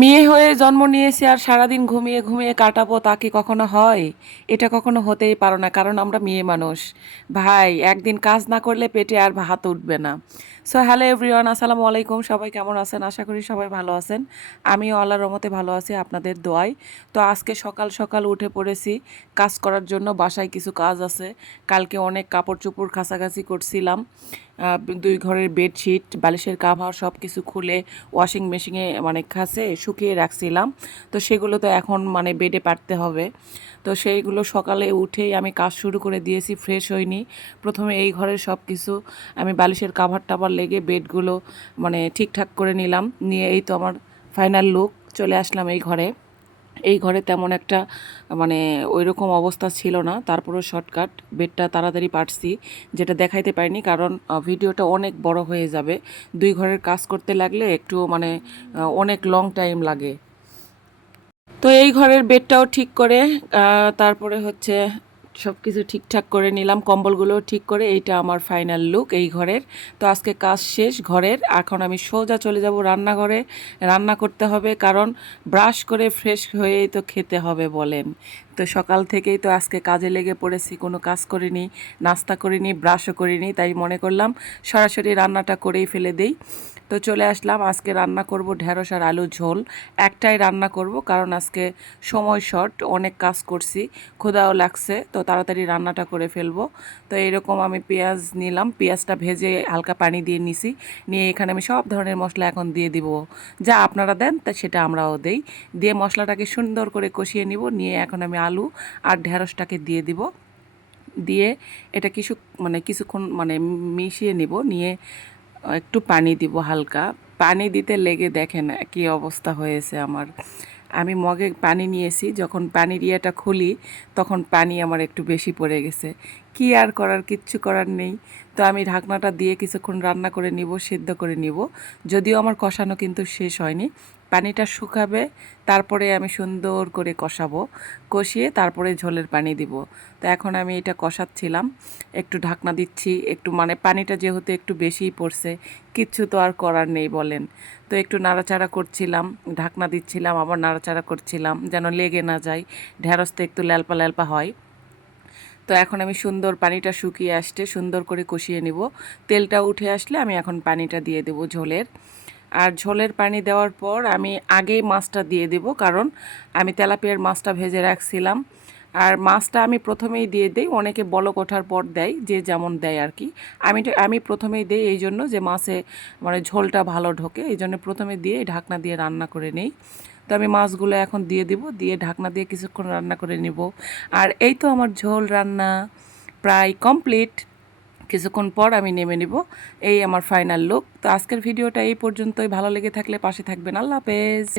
মেয়ে হয়ে জন্ম নিয়েছি আর সারাদিন ঘুমিয়ে ঘুমিয়ে কাটাবো তা কি কখনো হয়? এটা কখনো হতেই পারো না, কারণ আমরা মেয়ে মানুষ। ভাই, একদিন কাজ না করলে পেটে আর ভাত উঠবে না। সো হ্যালো এভরিওয়ান আসসালামু আলাইকুম। সবাই কেমন আছেন? আশা করি সবাই ভালো আছেন। আমিও আল্লাহর রহমতে ভালো আছি, আপনাদের দোয়ায়। তো আজকে সকাল সকাল উঠে পড়েছি, কাজ করার জন্য বাসায় কিছু কাজ আছে। কালকে অনেক কাপড় চোপড় কাছাকাছি করছিলাম। দুই ঘরের বেডশিট, বালিশের কাভার সব কিছু খুলে ওয়াশিং মেশিনে মানে খাসে শুকিয়ে রাখছিলাম। তো সেগুলো তো এখন মানে বেডে পারতে হবে। তো সেইগুলো সকালে উঠেই আমি কাজ শুরু করে দিয়েছি, ফ্রেশ হইনি। প্রথমে এই ঘরের সব কিছু আমি বালিশের কাভার টাভার লেগে বেডগুলো মানে ঠিকঠাক করে নিলাম। নিয়ে এই তো আমার ফাইনাল লুক চলে আসলাম এই ঘরে। এই ঘরে তেমন একটা মানে ওই রকম অবস্থা ছিল না। তারপরেও শর্টকাট বেডটা তাড়াতাড়ি পারছি, যেটা দেখাইতে পারিনি কারণ ভিডিওটা অনেক বড় হয়ে যাবে। দুই ঘরের কাজ করতে লাগলে একটু মানে অনেক লং টাইম লাগে। তো এই ঘরের বেডটাও ঠিক করে তারপরে হচ্ছে সব কিছু ঠিকঠাক করে নিলাম কম্বলগুলো ঠিক করে, এইটা আমার ফাইনাল লুক এই ঘরের। তো আজকে কাজ শেষ ঘরের, এখন আমি সোজা চলে যাব রান্নাঘরে। রান্না করতে হবে কারণ ব্রাশ করে ফ্রেশ হয়েই তো খেতে হবে বলেন। তো সকাল থেকেই তো আজকে কাজে লেগে পড়েছি, কোনো কাজ করিনি, নাস্তা করিনি ব্রাশও করিনি, তাই মনে করলাম সরাসরি রান্নাটা করেই ফেলে দেই। তো চলে আসলাম, আজকে রান্না করব ঢেঁড়স আর আলু ঝোল। একটাই রান্না করব, কারণ আজকে সময় শর্ট অনেক কাজ করছি ক্ষুদাও লাগছে, তো তাড়াতাড়ি রান্নাটা করে ফেলব। তো এরকম আমি পেঁয়াজ নিলাম, পেঁয়াজটা ভেজে হালকা পানি দিয়ে নিছি, নিয়ে এখানে আমি সব ধরনের মশলা এখন দিয়ে দিব। যা আপনারা দেন, তা সেটা আমরাও দেই। দিয়ে মশলাটাকে সুন্দর করে কষিয়ে নিব, নিয়ে এখন আমি আলু আর ঢেঁড়সটাকে দিয়ে দিব। দিয়ে এটা কিছু মানে কিছুক্ষণ মানে মিশিয়ে নিব। নিয়ে একটু পানি দিব হালকা। পানি দিতে লেগে দেখেন কি অবস্থা হয়েছে আমার। আমি মগে পানি নিয়েছি। যখন পানির ইয়েটা খুলি, তখন পানি আমার একটু বেশি পড়ে গেছে। কি আর করার? কিচ্ছু করার নেই। তো আমি ঢাকনাটা দিয়ে কিছুক্ষণ রান্না করে নিব, সিদ্ধ করে নিব। যদিও আমার কষানো কিন্তু শেষ হয়নি। পানিটা শুকাবে, তারপরে আমি সুন্দর করে কষাবো। কষিয়ে তারপরে ঝোলের পানি দিব। তো এখন আমি এটা কষাচ্ছিলাম। একটু ঢাকনা দিচ্ছি, একটু মানে পানিটা যেহেতু একটু বেশিই পড়ছে, কিচ্ছু তো আর করার নেই বলেন। তো একটু নাড়াচাড়া করছিলাম, ঢাকনা দিচ্ছিলাম, আবার নাড়াচাড়া করছিলাম, যেন লেগে না যায়। ঢেঁড়স তো একটু ল্যালপা ল্যালপা হয়। তো এখন আমি সুন্দর পানিটা শুকিয়ে আসতে সুন্দর করে কষিয়ে নিব। তেলটা উঠে আসলে আমি এখন পানিটা দিয়ে দেব ঝোলের। আর ঝোলের পানি দেওয়ার পর আমি আগেই মাছটা দিয়ে দেব, কারণ আমি তেলাপিয়ার মাছটা ভেজে রাখছিলাম। আর মাছটা আমি প্রথমেই দিয়ে দিই, অনেকে বলক ওঠার পর দেয়, যে যেমন দেয় আর কি। আমি আমি প্রথমেই দিই এই জন্য যে মাছে মানে ঝোলটা ভালো ঢোকে, এই জন্য প্রথমে দিয়ে ঢাকনা দিয়ে রান্না করে নেই। তো আমি মাছগুলো এখন দিয়ে দিব, দিয়ে ঢাকনা দিয়ে কিছুক্ষণ রান্না করে নিব। আর এই তো আমার ঝোল রান্না প্রায় কমপ্লিট। কিছুক্ষণ পর আমি নেমে নেব। এই আমার ফাইনাল লুক তো আজকের ভিডিওটা এই পর্যন্তই। ভালো লেগে থাকলে পাশে থাকবেন। আল্লাহ হাফেজ।